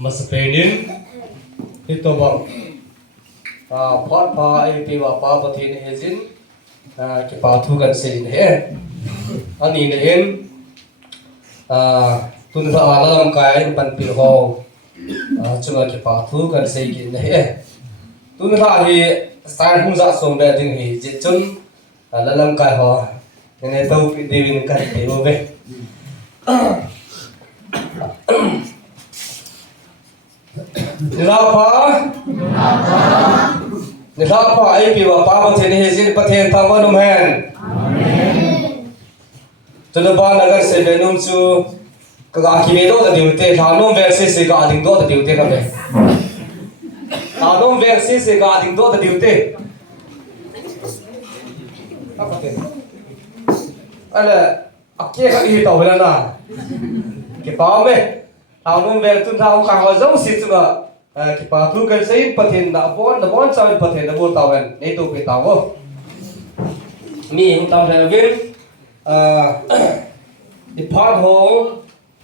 Maspenin itu bang phật pa ai pi wa pa pathin hezin ki pa thu kan se he ani ne en tun tha wala lam kai pan pi ho chunga ki pa thu kan se ki ne he tun tha hi stan hu za som da ding hi je chun la lam kai ho ne tau pi devin kan te ho ve Nilhah pa ai pi wa pa pathin hezin pathen tha wa num hen tun ba nagar se benum chu ka ki me do da diute tha nom verse se ka ding do da diute ka be tha nom verse se ka ding do da diute ala kia các đi tàu lên à cái bao mê thảo nôm về tuân thảo cả họ giống xịt nữa cái bao thu cái giấy bắt hiện đã vốn sao bắt hiện đã vốn tàu lên này tụ cái tàu vô mi cũng tàu lên viên the part hole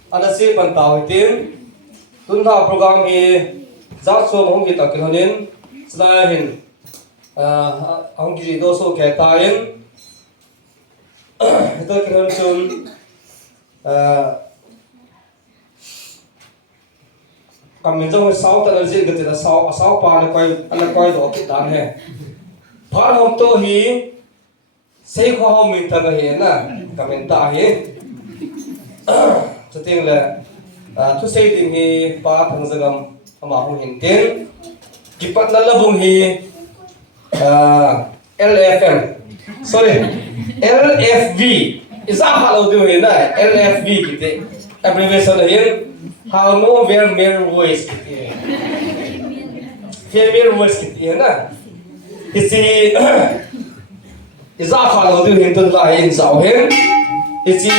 anh đã xếp bàn tàu tiếng tuân thảo program thì giáo số không bị tàu cái nên là hiện ông cái gì đó số cái tài tôi cái hơn chun cầm mình trong sáu tờ diễn cái là sáu pa là quay đó cái đàn hè phát hôm tôi hi xây khoa hôm mình thằng cái hiện à cầm mình ta hiện cho tiếng là tôi xây tình hi pa thằng dân mà không hiện tiền kịp bắt là bùng hi LFM sorry LFV is a hello to here na LFV kiti abbreviation here how no where mere voice kiti mere voice kiti na isi is a hello to here to la in sao here isi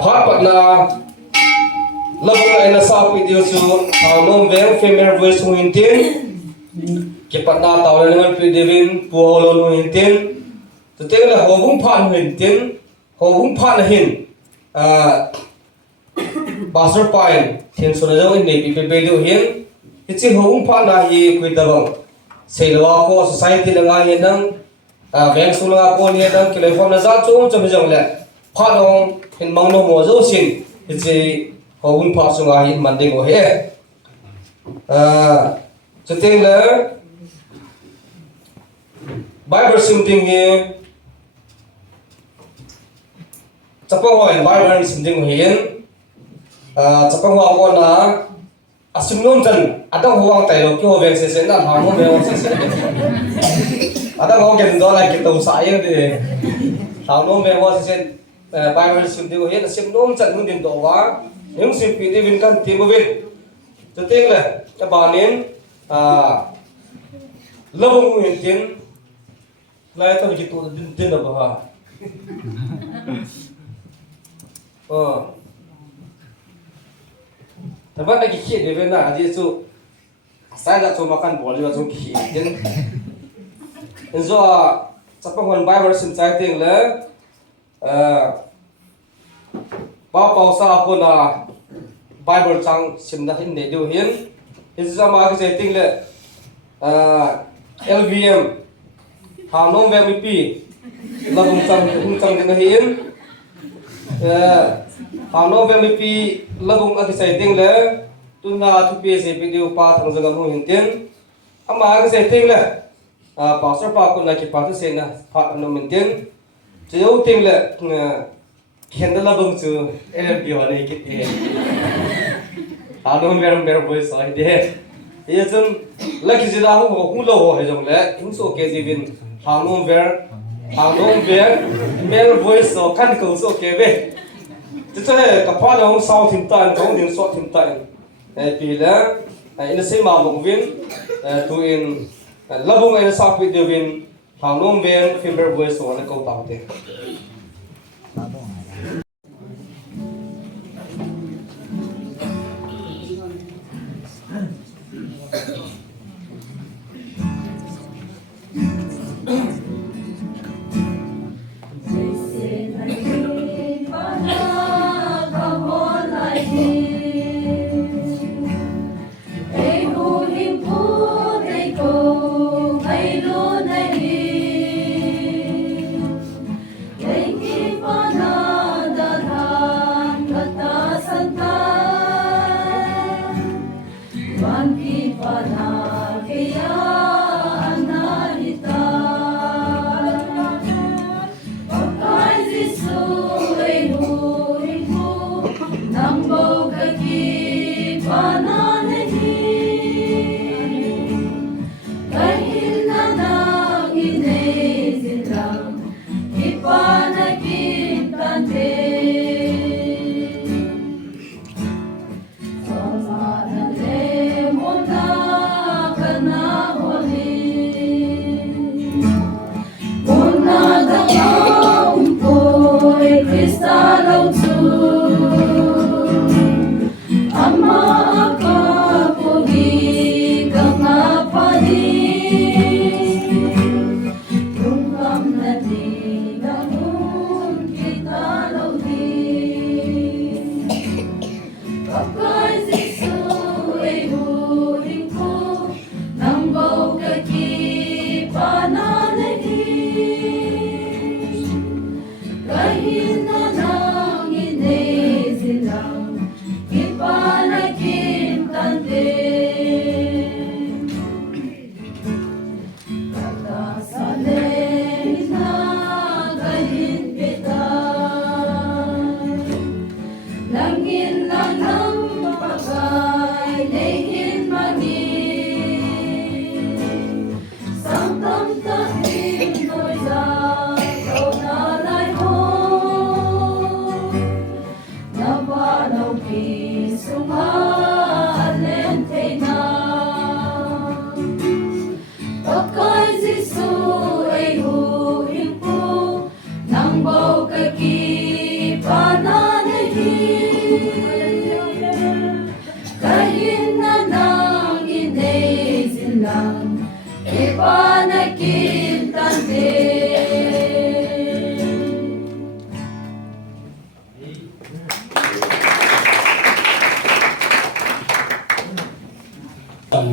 part pat na labo na sa video so how no where mere voice ho hintin kipat na tawla naman pwedeng puholo ho hintin to tiếng là hồ vung phan hình tiếng hồ vung phan hình basur pain thiên số nào in này bị bê điều hiến cái chữ hồ vung phan là gì quy tắc không xây là có society là ngay hiện đang vẹn số là có hiện đang cái phone là giá chung cho bây giờ là phan ông hình mang nó mua dấu xin cái chữ hồ vung phan số ngay hiện mình định của hệ cho tiếng là Bible something here chapang hoa environment simding hiền chapang hoa con na asim nom chân adang huang tay lo kyo veng se na ham mo veng se adang hong ken do lai ki to sai de ham nom veng ho se Bible simding hiền asim nom chân mun din do wa yung sim pi de vin kan ti mo vin to ting le ta ba nin lobong hiền tin lai ta ki to din da ba haแต่ว่าในกี่ขีดเดี๋ยวน่ะที่สุสายจะชมมากันบอลว่าชมขีดจริงเห็นว่าจะเป็นคนไบเบิลสินใจจริงเลยป้าเป่าซาพูน่ะไบเบิลจังสินได้เห็นได้ดูเห็นจะมาก็จะจริงเลยLVM หาน้องแวมปีเราคงจังกันเห็นhào nó về mấy pi labung cái sai tiếng lẽ tu na thu pi se video pa thằng dân không hiện tiền ama cái sai tiếng lẽ bảo sao pa con này cái pa thứ sai na pa nó mình tiền chỉ có tiếng lẽ khen đó labung chứ em biểu này cái gì hào nó về với sai thế thì chân là cái gì đó không lâu hay giống lẽ những số cái gì viên hào nó về mere voice so kan ko so ke ve thế là các phát ông sau thím tan có tiếng sọt thím tan vì là in xây mà một viên tụi in labung in sau bị điều viên hàng nông viên fiber voice so là câu tao thế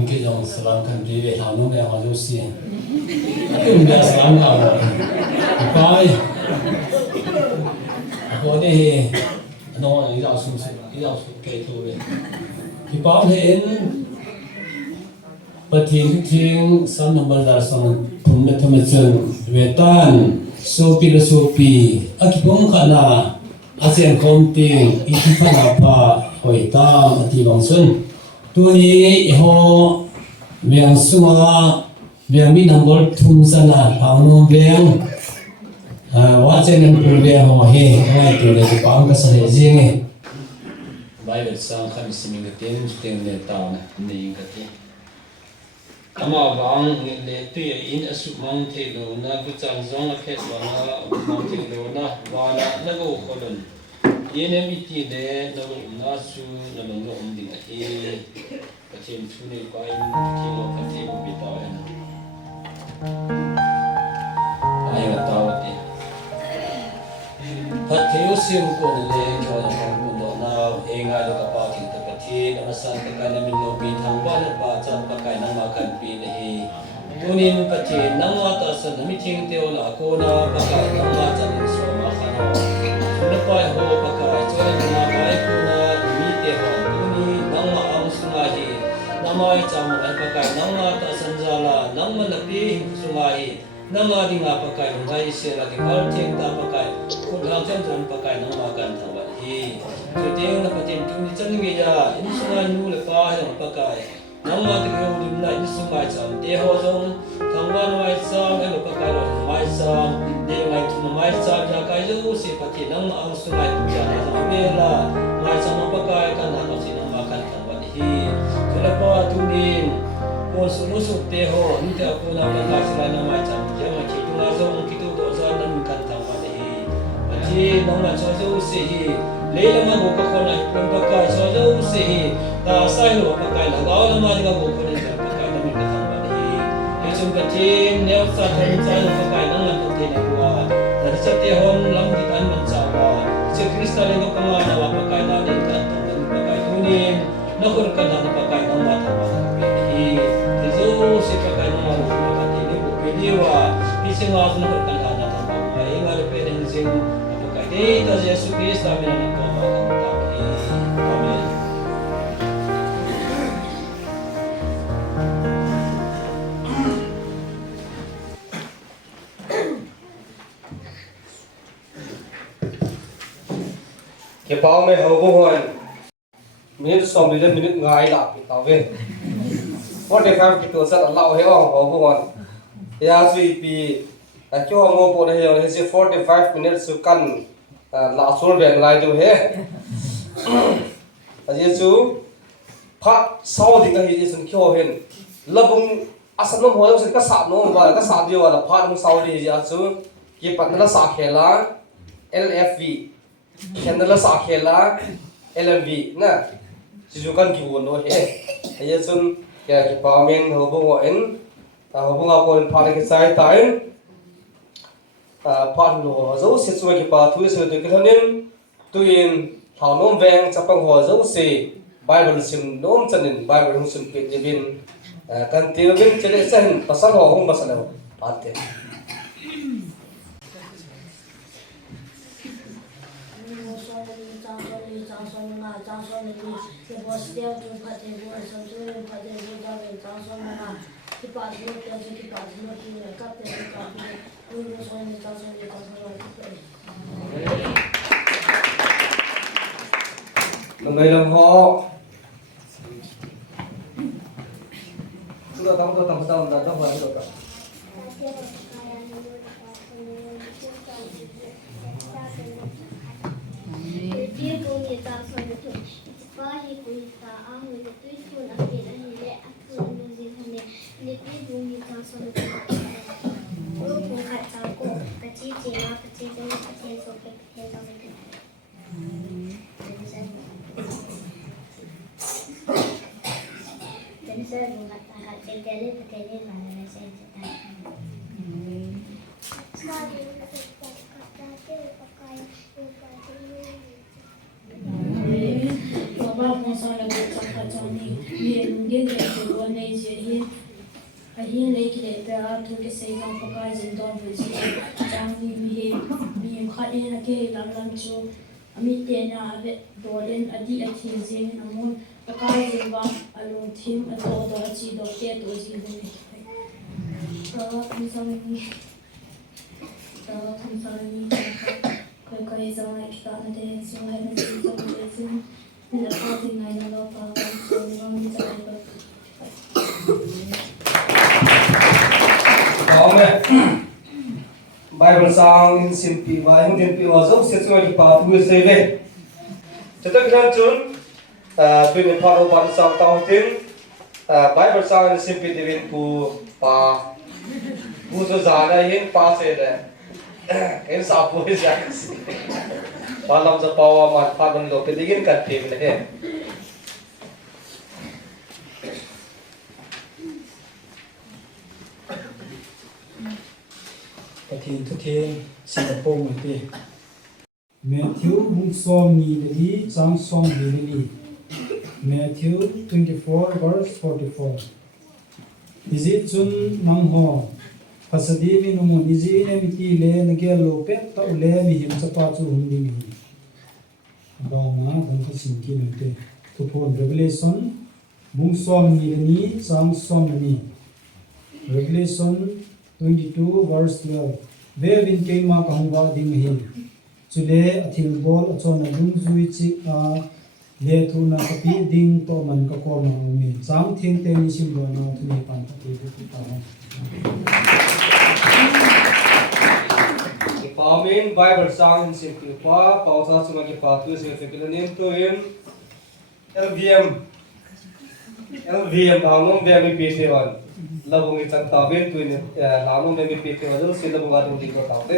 cái dòng slang cần đi về thảo nó về họ du xì cái mình slang nào coi có đi nó là cái dòng cây thôi thì có thể bất thiên thiên san number dar sang thum na thum chân về tan sopi akipong kana asian komting ikipana pa hoi ta ati bang sun tui ho miang sunga miang mi nambol thum sana pangno beng wa chen an pur be ho he ngai tu le pang ka sa le jing Bible sang khan siming ke ten le ta ni ka ti ama wang le tu in asu mang the lo na ku chang zong a phet wa na mang the lo na wa na go kolon yene mi ti le no na su na lo no om ding a e ka chen thu ne ko ai ti lo ka ti bi ta wa na ai ga ta wa ti pat the yo sim ko le ko na ko do na e nga lo ka pa ki ta ka ti na san ta ka na min no bi thang ba na ba chan pa kai na ma kan pi le hi tunin ka ti na ma ta san mi thing te o la ko na pa ka na ma chan so ma kha no na pa ho pa ka cho na bai ko na mi te ho tuni na ma ang sunga hi na mai cham ai pa ka na ma ta san ja la na ma na pi sunga hi na ma di nga pa ka ngai se la ki par thing ta pa ka ko la chen chen pa ka na ma kan tha wa hi so te na pa tin tuni chan nge ya in sunga nu le pa ha pa ka nang ma te ho dim la in sunga cham te ho jong thang wa noi sam e lo pa ka lo mai sam de ngai tu mai sam ja ka ju se pa ti nang ang sunga ja na ma me la mai sam pa ka ka na no si nang ma kan tha wa hi so la pa tu nin kon su no su te ho ni te ko na ka ka sa na mai cham ja ma chi tu na jong ki tu do za nan kan tha wa hi ati nang ma cho ju se hi le la ma go ka ko na pon pa ka cho ju se hi ta sai lo pa ka la ga la ma ni ga go ko ni ja pa ka na mi ka tha wa hi e chung ka tin ne sa thon cha lo pa ka nang man te na wa ta sa te hon lam di kan man cha wa se krista le go ka ma na wa pa ka na ni ka ta ni pa ka tu ni na ko ka na pa ka na ma tha wa hi te zo se pa ka na ma ro ka te ni ko pe ni wa pi se ma na ko ka na na tha wa ai ma le pe den sing pa ka te ta Jesus Krista mi na ko ma ka ta hi amen cái bao mày hầu vô hồn minute xong rồi minute ngay là cái tao về 45 cái tuổi rất là lâu hết ông hầu vô hồn ya suy pi cho ông ngô bộ này hiểu là 45 minutes su căn là số về lại đâu hết Yesu phát sau thì cái gì sun kêu hen là bung asal nó hồi sun cái sạp nó và cái sạp điều là phát bung sau thì Yesu cái bạn nó sạp hè là LFV Kena la sakhela LMV na sijukan ki wono he ayatun ya ki pamen hobungo en hobunga ko en phare ki sai tain pan lo zo se chu ki pa thu se de khanin tuin thaunom veng chapang ho zo se Bible sim nom chanin Bible hung sim pe divin kan tirvin chele sen pasal ho hung basalo ate Người làm họ tao tao phải được Saya buat tahap segala perkara mana saya sedang. Saya kata pakai Baba masa lagu cakap ni, dia buat ni je. Ahin lagi kita tu kisah yang pakai jendol bersih. Jangan ni khadin lagi dalam tu. Amit tena abe dolen adi zeng namun pakai jemba alung tim atau doaci dokter tu sini. Misalnya kai zaman kita ada sungai macam tu Nilhah pati ngay na daw pa so nang sa Bible sang in simpi vai hung din pi wazo se chu ki pa thu se ve chatak ran chun tu ni pharo ban sang taw tin Bible sang in simpi divin pu pa pu zo za na hin pa se le en sa pu ja pa lam za pa wa ma pa ban lo pe digin ka te le he Patin Tuthin Singapore Mate Matthew Mungsom Ni Lili Chang Song Lili Matthew 24 verse 44 Is it Chun Nang Ho Pasadi mi nung nizi ne miti le nage lope ta ule mi him chapa chu hum ni mi ba na dang ka sinki nte to for Revelation Mungsom Ni Lili Chang Song Ni Revelation 22 verse 12 Ve vin ke ma kahwa ding hin chule athil bol achona lung zui chi a le thu na kapi ding to man ka ko ma mi chang thing te ni sim do na thu ni pan ta te tu ta Amen Bible sang in simpi pa pa sa suma ki pa tu se fe kilanin to in LVM among ve mi pe te wan labung itan tabin tu ni lamu me mi pe te wajul se labung ga ding ko taute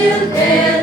Till